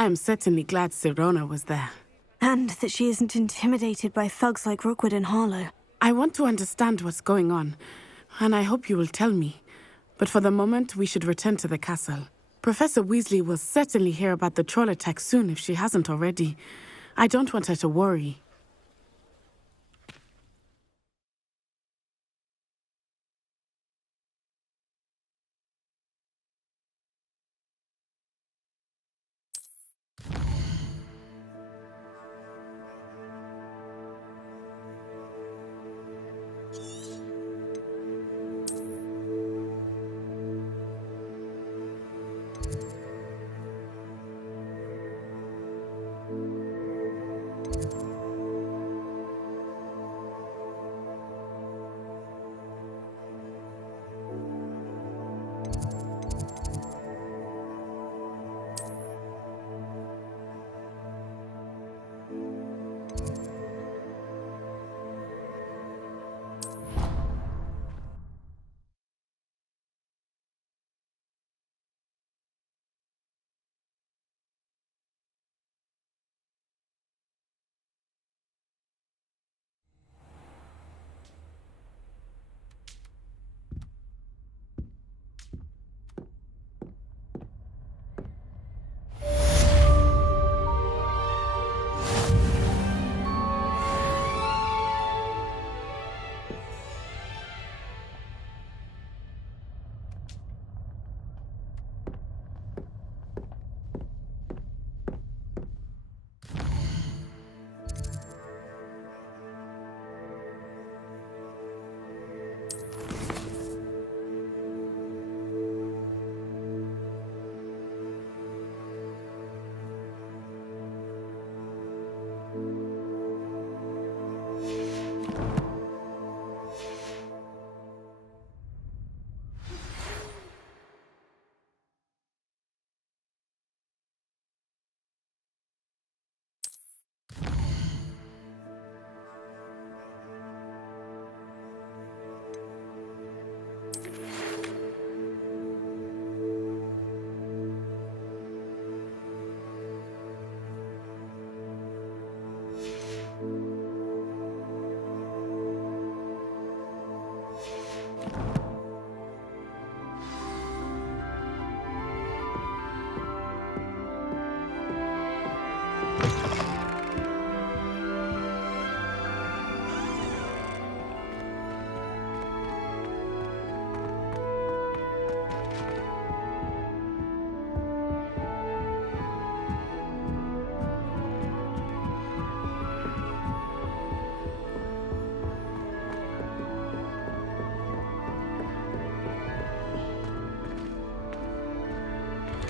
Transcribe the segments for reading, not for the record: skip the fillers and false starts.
I am certainly glad Sirona was there. And that she isn't intimidated by thugs like Rookwood and Harlow. I want to understand what's going on, and I hope you will tell me. But for the moment, we should return to the castle. Professor Weasley will certainly hear about the troll attack soon if she hasn't already. I don't want her to worry.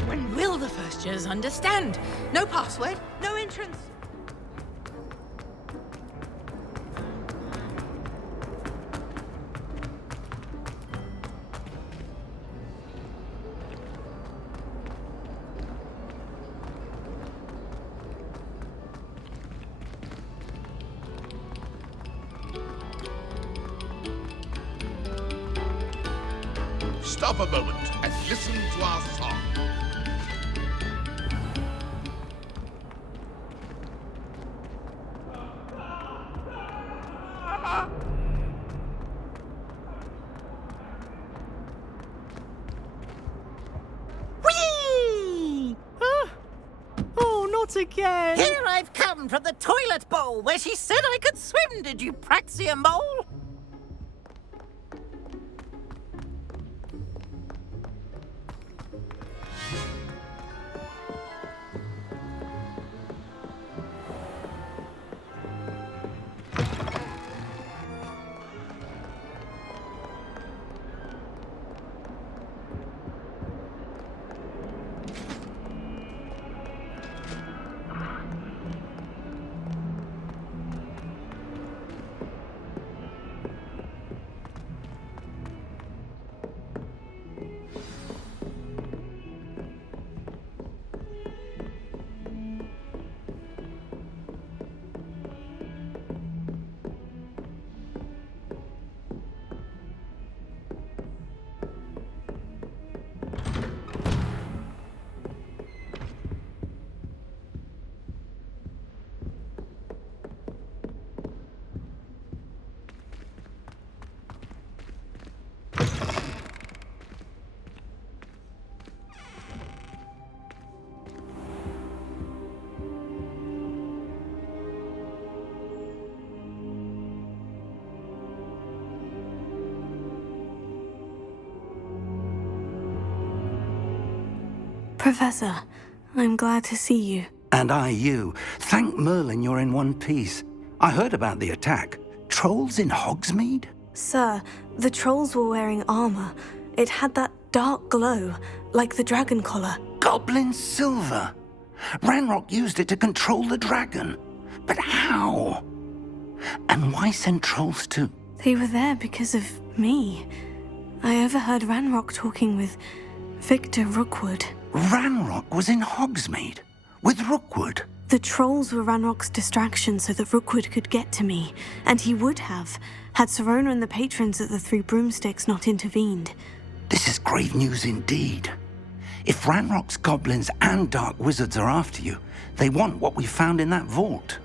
When will the first years understand? No password, no entrance. Stop a moment and listen to our song. Whee! Oh, not again! Here I've come from the toilet bowl where she said I could swim, did you praxia mole? Professor, I'm glad to see you. And I you. Thank Merlin you're in one piece. I heard about the attack. Trolls in Hogsmeade? Sir, the trolls were wearing armor. It had that dark glow, like the dragon collar. Goblin silver. Ranrock used it to control the dragon. But how? And why send trolls too? They were there because of me. I overheard Ranrock talking with Victor Rookwood. Ranrock was in Hogsmeade with Rookwood. The trolls were Ranrock's distraction so that Rookwood could get to me, and he would have, had Serona and the patrons at the Three Broomsticks not intervened. This is grave news indeed. If Ranrock's goblins and dark wizards are after you, they want what we found in that vault.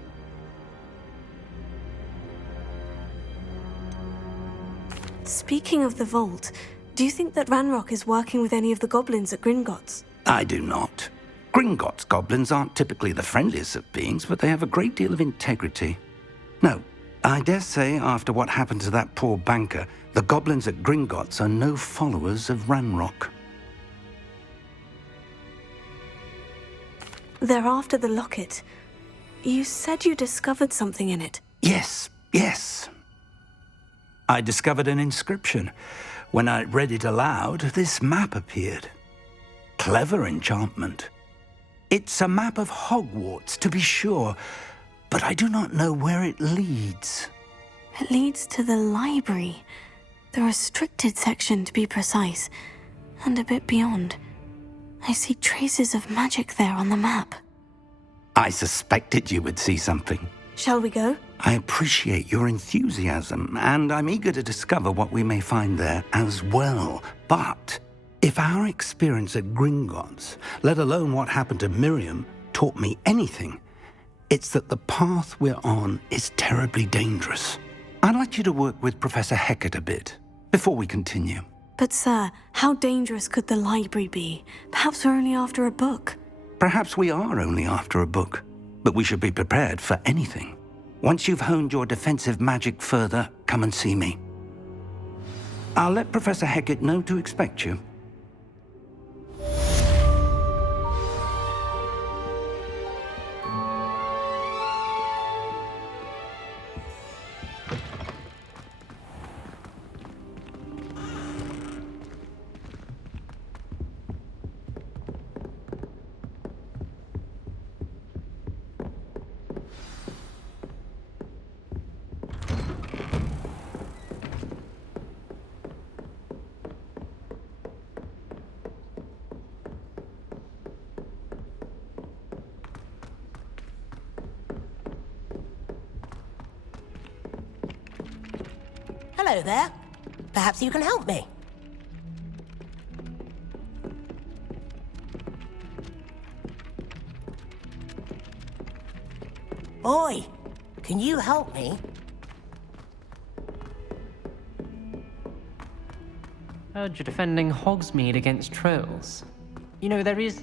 Speaking of the vault, do you think that Ranrock is working with any of the goblins at Gringotts? I do not. Gringotts goblins aren't typically the friendliest of beings, but they have a great deal of integrity. No, I dare say after what happened to that poor banker, the goblins at Gringotts are no followers of Ranrock. They're after the locket. You said you discovered something in it. Yes. I discovered an inscription. When I read it aloud, this map appeared. Clever enchantment. It's a map of Hogwarts, to be sure, but I do not know where it leads. It leads to the library. The restricted section, to be precise, and a bit beyond. I see traces of magic there on the map. I suspected you would see something. Shall we go? I appreciate your enthusiasm, and I'm eager to discover what we may find there as well. But if our experience at Gringotts, let alone what happened to Miriam, taught me anything, it's that the path we're on is terribly dangerous. I'd like you to work with Professor Hecat a bit before we continue. But sir, how dangerous could the library be? Perhaps we're only after a book. Perhaps we are only after a book, but we should be prepared for anything. Once you've honed your defensive magic further, come and see me. I'll let Professor Hecat know to expect you. Hello there. Perhaps you can help me. Oi, can you help me? Heard you're defending Hogsmeade against trolls. You know, there is...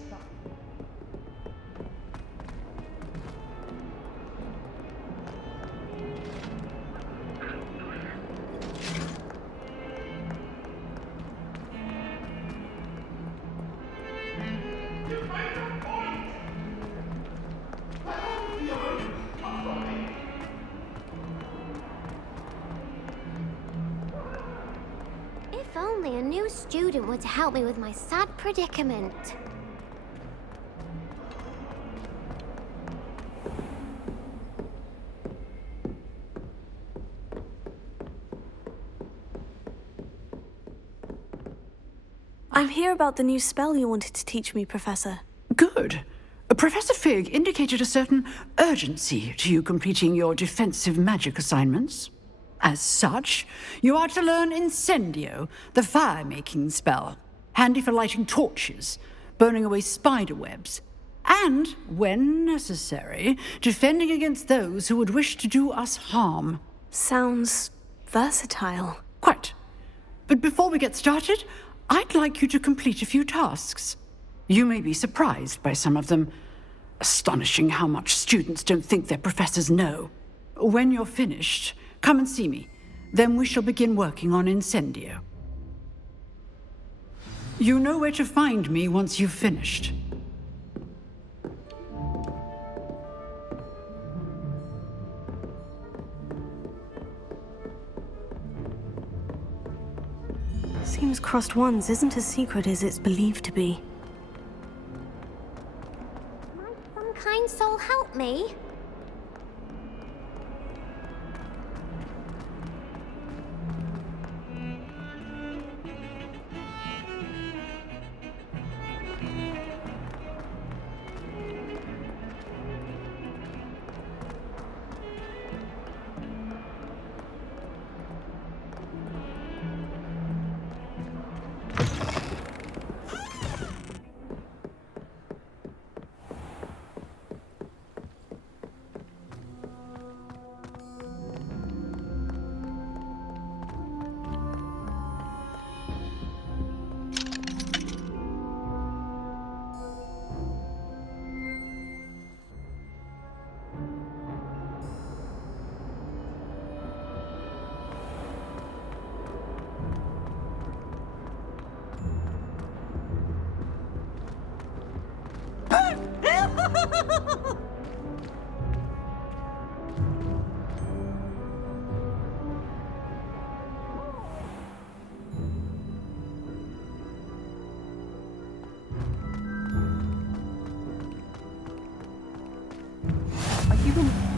If only a new student were to help me with my sad predicament. I'm here about the new spell you wanted to teach me, Professor. Good. Professor Fig indicated a certain urgency to you completing your defensive magic assignments. As such, you are to learn Incendio, the fire-making spell, handy for lighting torches, burning away spider webs, and, when necessary, defending against those who would wish to do us harm. Sounds versatile. Quite. But before we get started, I'd like you to complete a few tasks. You may be surprised by some of them. Astonishing how much students don't think their professors know. When you're finished, come and see me. Then we shall begin working on Incendio. You know where to find me once you've finished. Seems Crossed Wands isn't as secret as it's believed to be. Might some kind soul help me?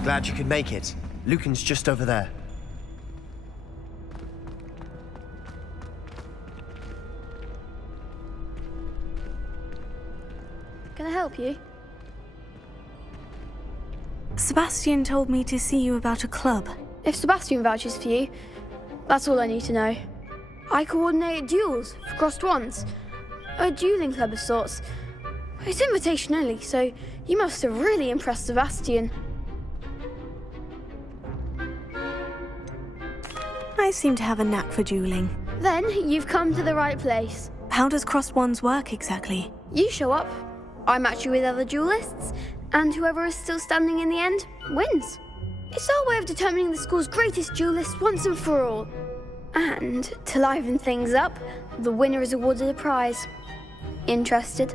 Glad you could make it. Lucan's just over there. Can I help you? Sebastian told me to see you about a club. If Sebastian vouches for you, that's all I need to know. I coordinate duels for Crossed Wands. A dueling club of sorts. It's invitation only, so you must have really impressed Sebastian. I seem to have a knack for dueling. Then you've come to the right place. How does Crossed Wands work exactly? You show up, I match you with other duelists, and whoever is still standing in the end wins. It's our way of determining the school's greatest duelist once and for all. And to liven things up, the winner is awarded a prize. Interested?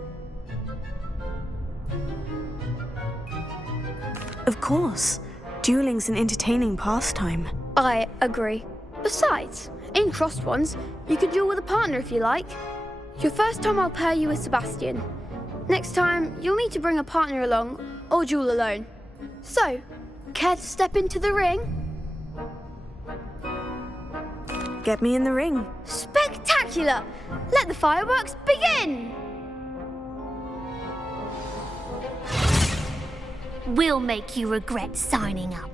Of course. Dueling's an entertaining pastime. I agree. Besides, in Crossed Wands, you can duel with a partner if you like. Your first time I'll pair you with Sebastian. Next time, you'll need to bring a partner along, or duel alone. So, care to step into the ring? Get me in the ring. Spectacular! Let the fireworks begin! We'll make you regret signing up.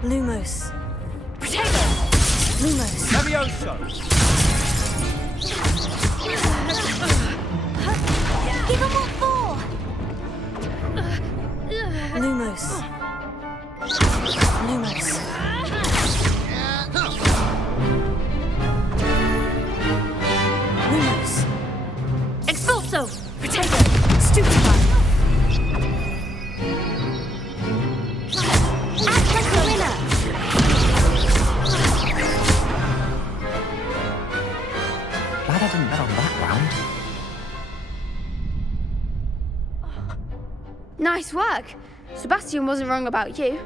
Lumos. Potato! Lumos. Levioso! Give him what for! Lumos. Lumos. Lumos. Expulso! Potato! Stupefy. Act like a winner! Glad I didn't bet on that round. Nice work. Sebastian wasn't wrong about you.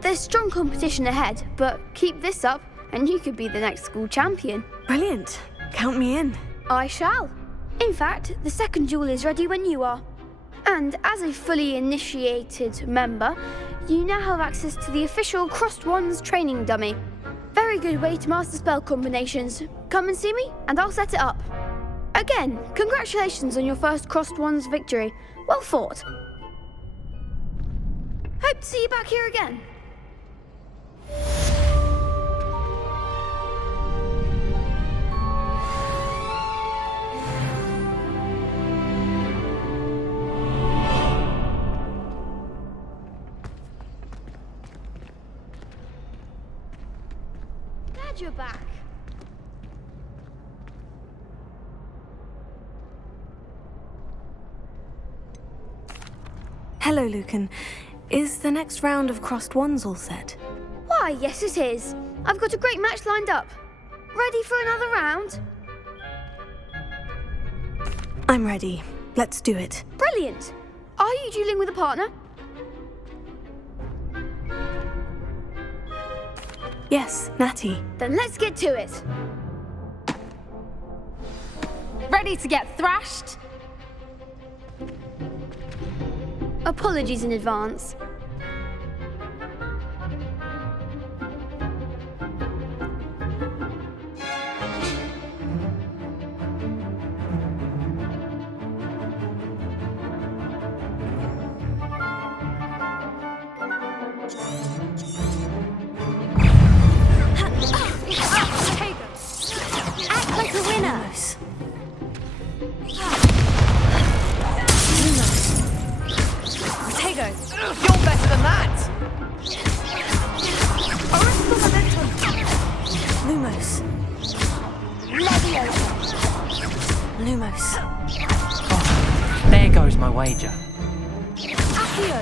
There's strong competition ahead, but keep this up and you could be the next school champion. Brilliant. Count me in. I shall. In fact, the second duel is ready when you are. And as a fully initiated member, you now have access to the official Crossed Wands training dummy. Very good way to master spell combinations. Come and see me, and I'll set it up. Again, congratulations on your first Crossed Wands victory. Well fought. Hope to see you back here again. Glad you're back. Hello, Lucan. Is the next round of Crossed Wands all set? Why, yes it is. I've got a great match lined up. Ready for another round? I'm ready. Let's do it. Brilliant. Are you dueling with a partner? Yes, Natty. Then let's get to it. Ready to get thrashed? Apologies in advance. Act like a winner. Protego, you're better than that! Original momentum! Lumos. Leviosa! Lumos. There goes my wager. Accio!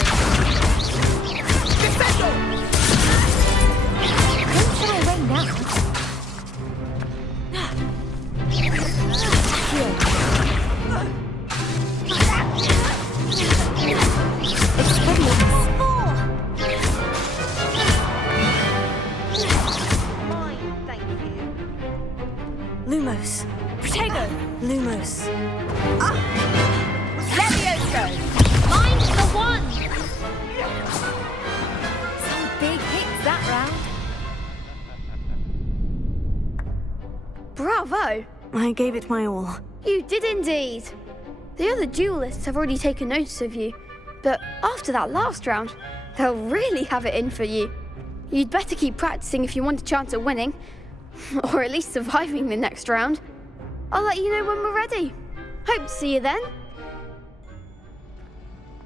Defendo! Don't throw away now. Accio! Expelliarmus! Mine, thank you. Lumos. Protego! Lumos. Leviosa! Mine's the one! Some big hits that round. Bravo! I gave it my all. You did indeed. The other duelists have already taken notice of you, but after that last round, they'll really have it in for you. You'd better keep practicing if you want a chance at winning, or at least surviving the next round. I'll let you know when we're ready. Hope to see you then.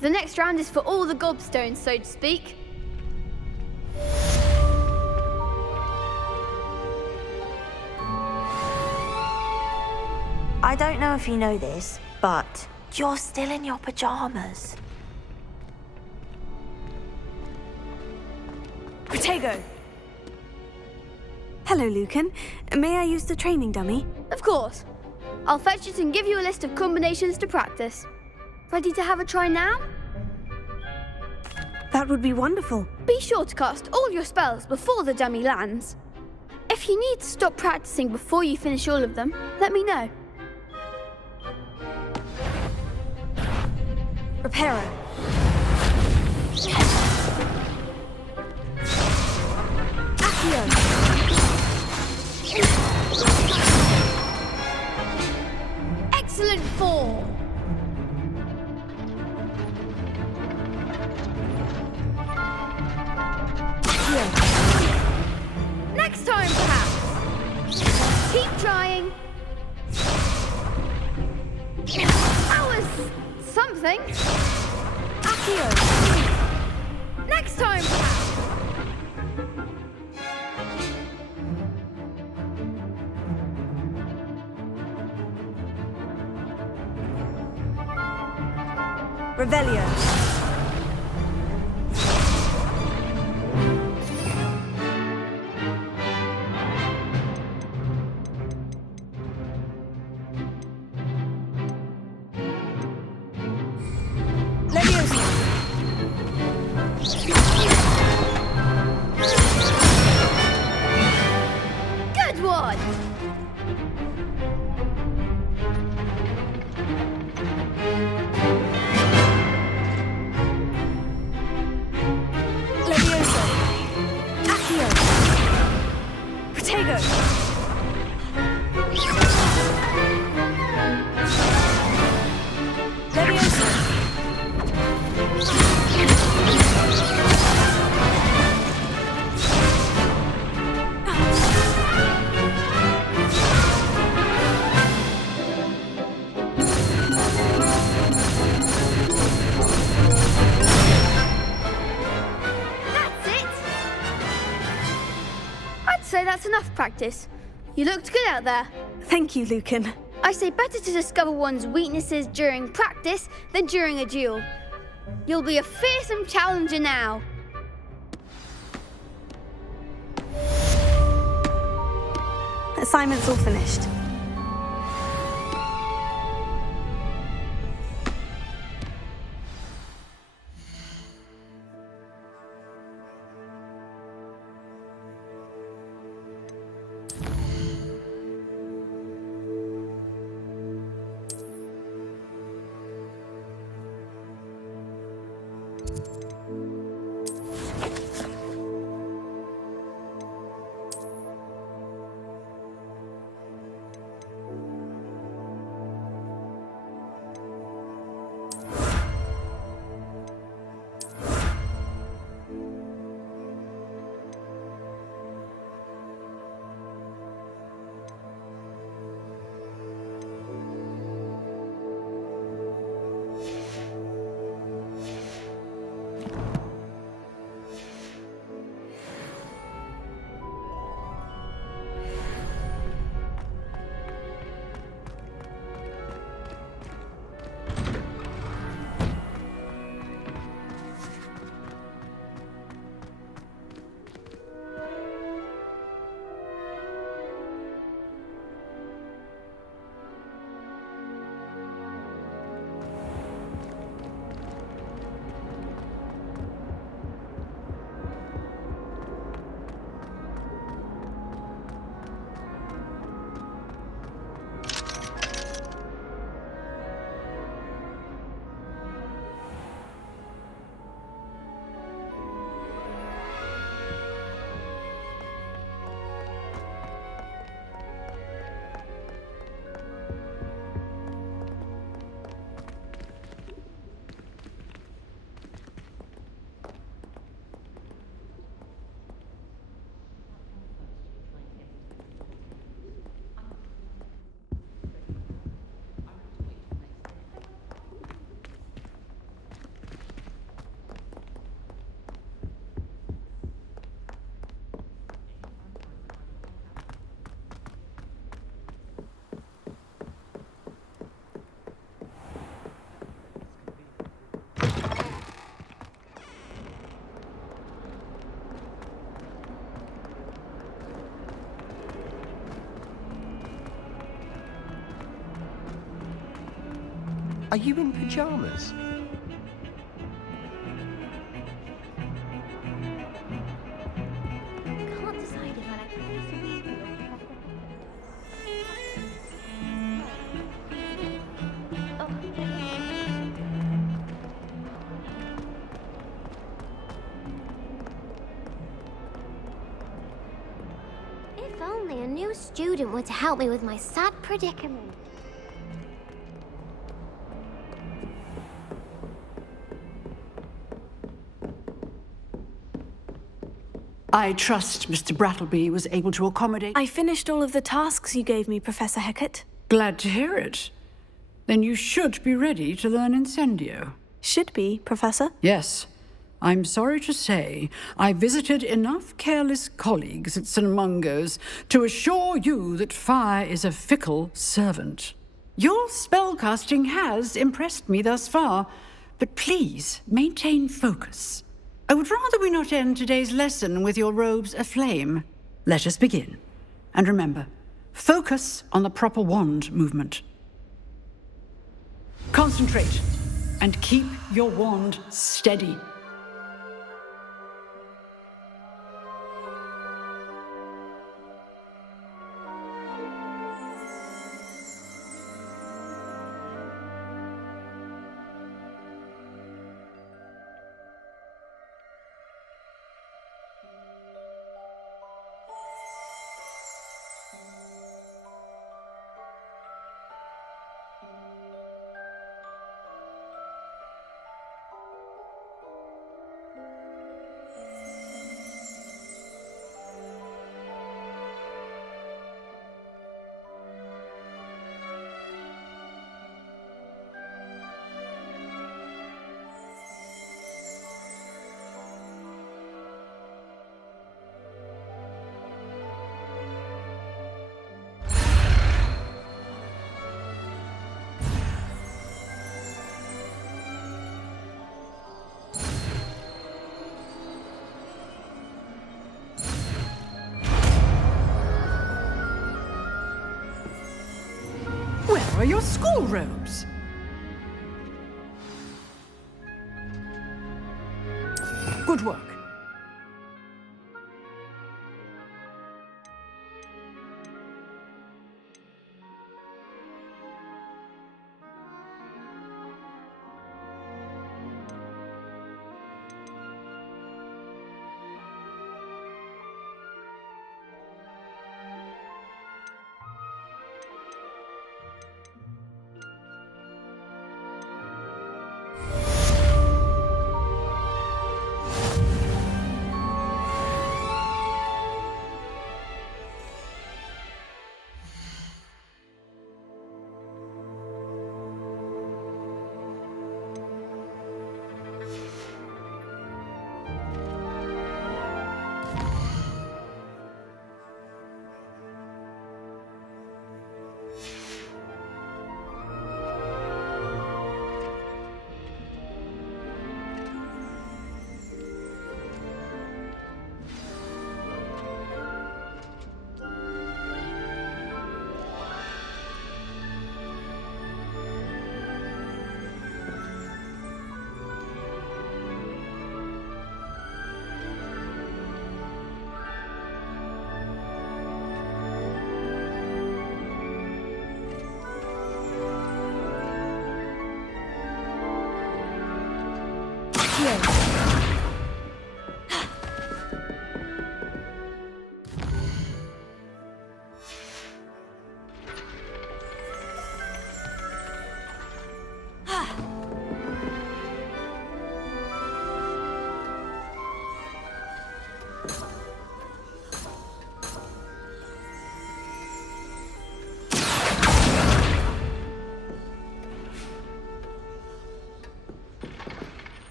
The next round is for all the gobstones, so to speak. I don't know if you know this, but you're still in your pajamas. Protego! Hello, Lucan. May I use the training dummy? Of course. I'll fetch it and give you a list of combinations to practice. Ready to have a try now? That would be wonderful. Be sure to cast all your spells before the dummy lands. If you need to stop practicing before you finish all of them, let me know. Reparo. Accio. Excellent form. Next time, perhaps. Keep trying. That was something. Accio. Next time, perhaps. Revelio. Leviosa. Good one. say that's enough practice. You looked good out there. Thank you, Lucan. I say better to discover one's weaknesses during practice than during a duel. You'll be a fearsome challenger now. Assignment's all finished. Are you in pajamas? Can't decide if I like Professor Weasley or If only a new student were to help me with my sad predicament. I trust Mr. Brattleby was able to accommodate... I finished all of the tasks you gave me, Professor Hecat. Glad to hear it. Then you should be ready to learn Incendio. Should be, Professor. Yes. I'm sorry to say, I visited enough careless colleagues at St. Mungo's to assure you that fire is a fickle servant. Your spellcasting has impressed me thus far, but please maintain focus. I would rather we not end today's lesson with your robes aflame. Let us begin. And remember, focus on the proper wand movement. Concentrate and keep your wand steady. are your school robes. Good work.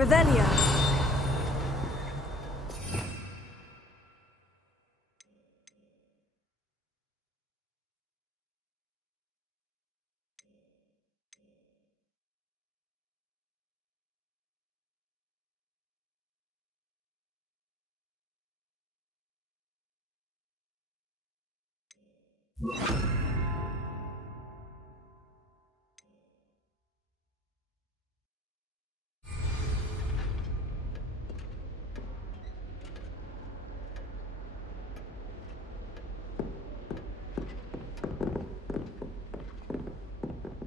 Revelio.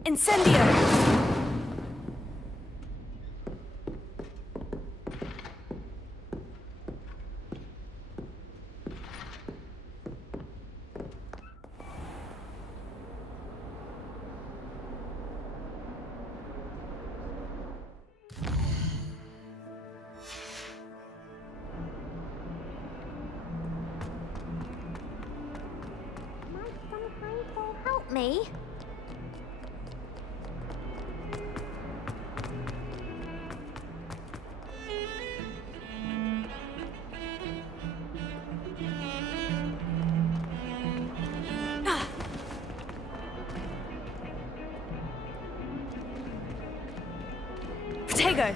Incendio! Might sometimes will help me. Protego!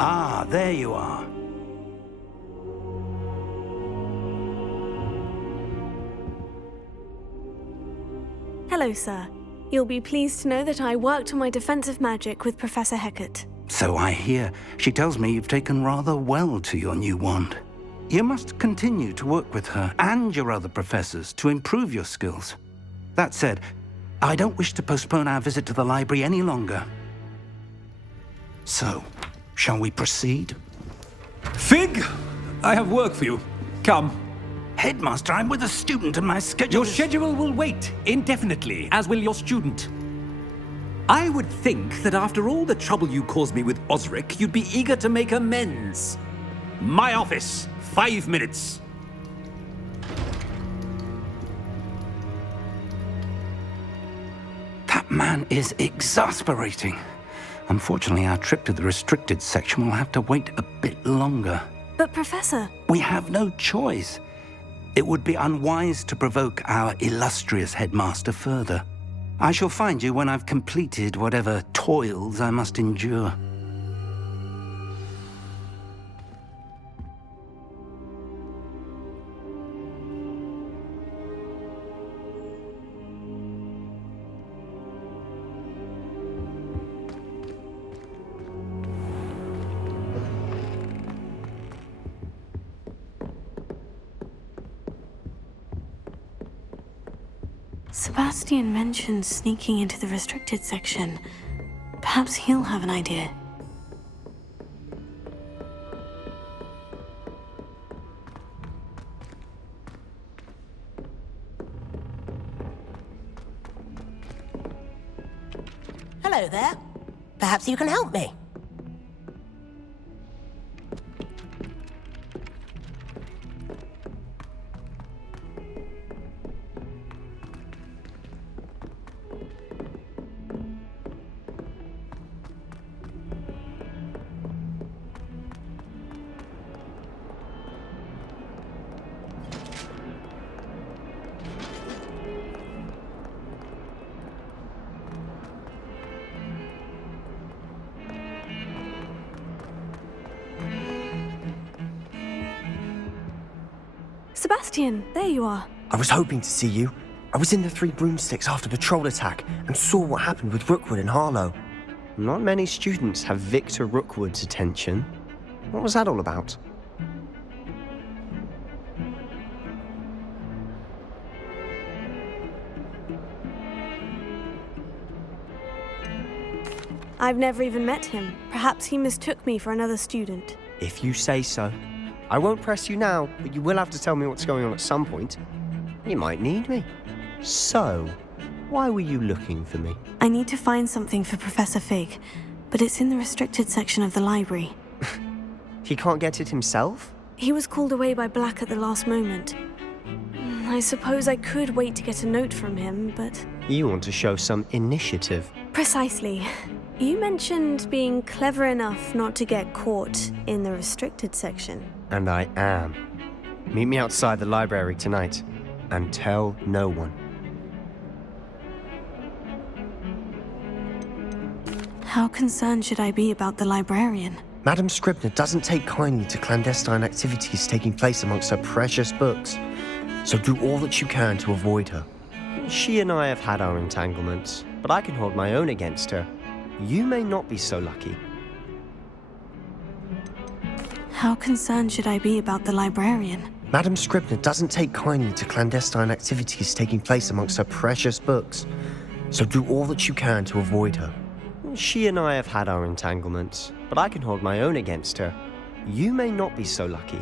Ah, there you are. Hello, sir. You'll be pleased to know that I worked on my defensive magic with Professor Hecat. So I hear. She tells me you've taken rather well to your new wand. You must continue to work with her and your other professors to improve your skills. That said, I don't wish to postpone our visit to the library any longer. So, shall we proceed? Fig! I have work for you. Come. Headmaster, I'm with a student and my schedule Your schedule will wait indefinitely, as will your student. I would think that after all the trouble you caused me with Osric, you'd be eager to make amends. My office, 5 minutes. That man is exasperating. Unfortunately, our trip to the restricted section will have to wait a bit longer. But, Professor... We have no choice. It would be unwise to provoke our illustrious headmaster further. I shall find you when I've completed whatever toils I must endure. Sebastian mentioned sneaking into the restricted section. Perhaps he'll have an idea. Hello there. Perhaps you can help me. Sebastian, there you are. I was hoping to see you. I was in the Three Broomsticks after the troll attack and saw what happened with Rookwood and Harlow. Not many students have Victor Rookwood's attention. What was that all about? I've never even met him. Perhaps he mistook me for another student. If you say so. I won't press you now, but you will have to tell me what's going on at some point. You might need me. So, why were you looking for me? I need to find something for Professor Fig, but it's in the restricted section of the library. He can't get it himself? He was called away by Black at the last moment. I suppose I could wait to get a note from him, but... You want to show some initiative. Precisely. You mentioned being clever enough not to get caught in the restricted section. And I am. Meet me outside the library tonight, and tell no one. How concerned should I be about the librarian? Madame Scribner doesn't take kindly to clandestine activities taking place amongst her precious books, so do all that you can to avoid her. She and I have had our entanglements, but I can hold my own against her. You may not be so lucky. How concerned should I be about the librarian? Madame Scribner doesn't take kindly to clandestine activities taking place amongst her precious books, so do all that you can to avoid her. She and I have had our entanglements, but I can hold my own against her. You may not be so lucky.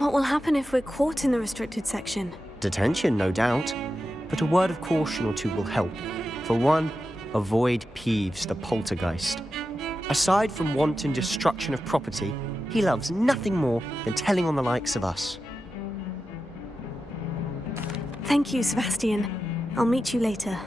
What will happen if we're caught in the restricted section? Detention, no doubt. But a word of caution or two will help. For one, avoid Peeves the poltergeist. Aside from wanton destruction of property, he loves nothing more than telling on the likes of us. Thank you, Sebastian. I'll meet you later.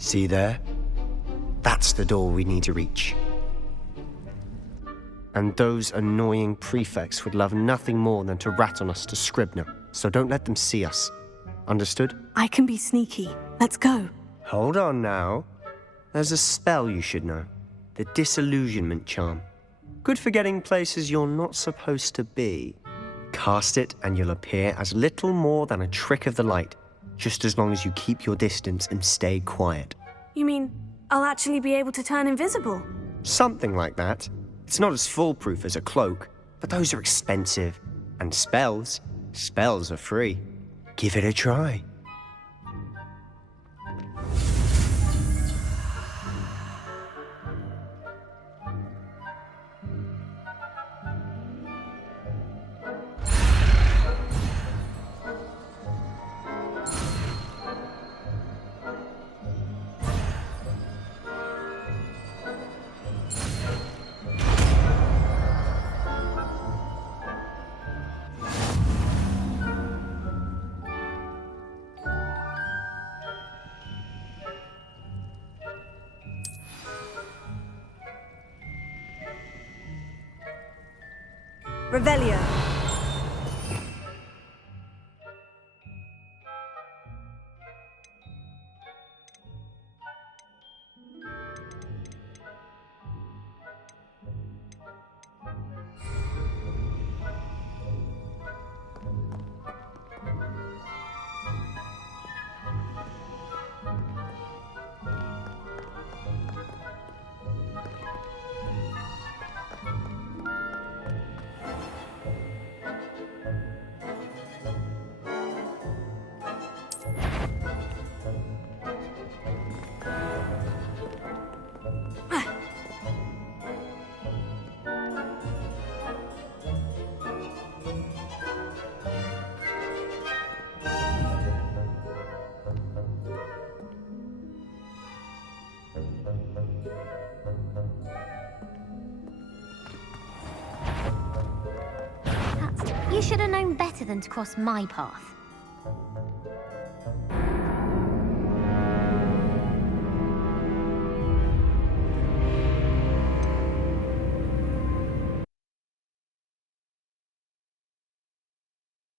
See there? That's the door we need to reach. And those annoying prefects would love nothing more than to rat on us to Scribner, so don't let them see us. Understood? I can be sneaky. Let's go. Hold on now. There's a spell you should know. The Disillusionment Charm. Good for getting places you're not supposed to be. Cast it and you'll appear as little more than a trick of the light, just as long as you keep your distance and stay quiet. You mean I'll actually be able to turn invisible? Something like that. It's not as foolproof as a cloak, but those are expensive. And spells are free. Give it a try. Revelio. You should have known better than to cross my path.